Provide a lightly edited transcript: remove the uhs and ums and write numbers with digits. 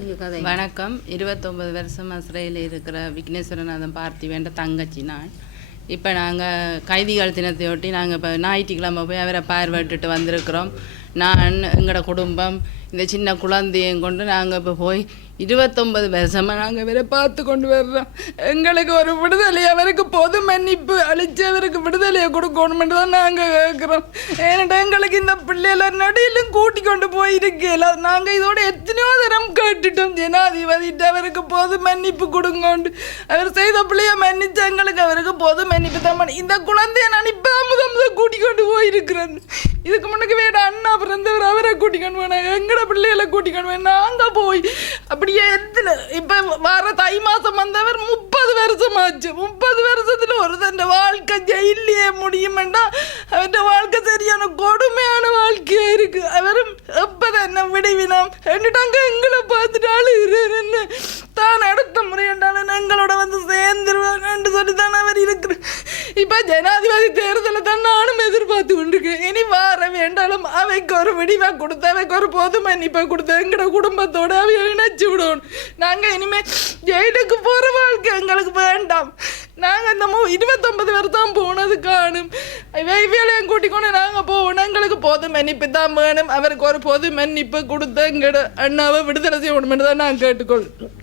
வணக்கம். 29 வருஷம் சிறையில் இருக்கிற விக்னேஸ்வரநாதன் பார்த்திவேண்ட தங்கச்சி நான். இப்போ நாங்கள் கைதிகள் தினத்தையொட்டி நாங்கள் இப்போ ஞாயிற்றுக்கிழமை போய் அவரை பார்வையிட்டுட்டு வந்திருக்கிறோம். நான் எங்களோட குடும்பம் இந்த சின்ன குழந்தையும் கொண்டு நாங்கள் இப்போ போய் 29 வருஷமாக நாங்கள் அவரை பார்த்து கொண்டு வர்றோம். எங்களுக்கு ஒரு விடுதலை, அவருக்கு பொது மன்னிப்பு அளித்து அவருக்கு விடுதலையை கொடுக்கணுமென்று தான் நாங்கள் கேட்குறோம். ஏன்னா எங்களுக்கு இந்த பிள்ளைகளை நடிலும் கூட்டி கொண்டு போயிருக்கல. நாங்கள் இதோட எத்தனையோ தரம் கேட்டுட்டோம். ஜனாதிபதிட்டு அவருக்கு பொது மன்னிப்பு கொடுங்கோண்டு. அவர் செய்த பிள்ளைய மன்னிச்சு எங்களுக்கு அவருக்கு பொது மன்னிப்பு தான். இந்த குழந்தைய நான் இப்போ முதல் கூட்டி கொண்டு போயிருக்கிறேன். இதுக்கு முன்னுக்கு வேட அண்ணா பிறந்தவர் அவரை கூட்டிக்கொண்டு போனாங்க. எங்கட பிள்ளைகளை கூட்டிக்கொண்டு போய் நாங்கள் போய் அப்படியே எத்தனை இப்போ வர தை மாதம் வந்தவர் 30 வருஷம் ஆச்சு. 30 வருஷத்தில் ஒரு தன் வாழ்க்கை ஜெயிலே முடியுமெண்டா அவர்கிட்ட வாழ்க்கை சரியான கொடுமையான வாழ்க்கையாக இருக்கு. அவரும் எப்போதான் என்ன விடுவினோம் ரெண்டுட்டாங்க எங்களை பார்த்துட்டாலும் என்ன தான் அடுத்த முறை என்றாலும் எங்களோட வந்து சேர்ந்துருவான்னு சொல்லி தானே அவர் இருக்கிற. இப்போ ஜனாதிபதி தேர்தலை தான் நானும் எதிர்பார்த்து கொண்டிருக்கேன். இனி வார வேண்டாலும் அவைக்கு ஒரு விடிவை கொடுத்து அவைக்கு ஒரு பொது மன்னிப்பை கொடுத்து எங்களோட குடும்பத்தோடு அவையை இணைச்சி விடணும். நாங்கள் இனிமேல் ஜெயிலுக்கு போகிற வாழ்க்கை எங்களுக்கு வேண்டாம். நாங்கள் இந்த 29 வருஷம் போனது காணும். இவைகளையும் கூட்டிக்கொண்டு நாங்கள் போகணும். எங்களுக்கு பொது மன்னிப்பு தான் வேணும். அவருக்கு ஒரு பொது மன்னிப்பு கொடுத்து எங்களோட அண்ணாவை விடுதலை செய்யணும் தான் நான் கேட்டுக்கொள்கிறேன்.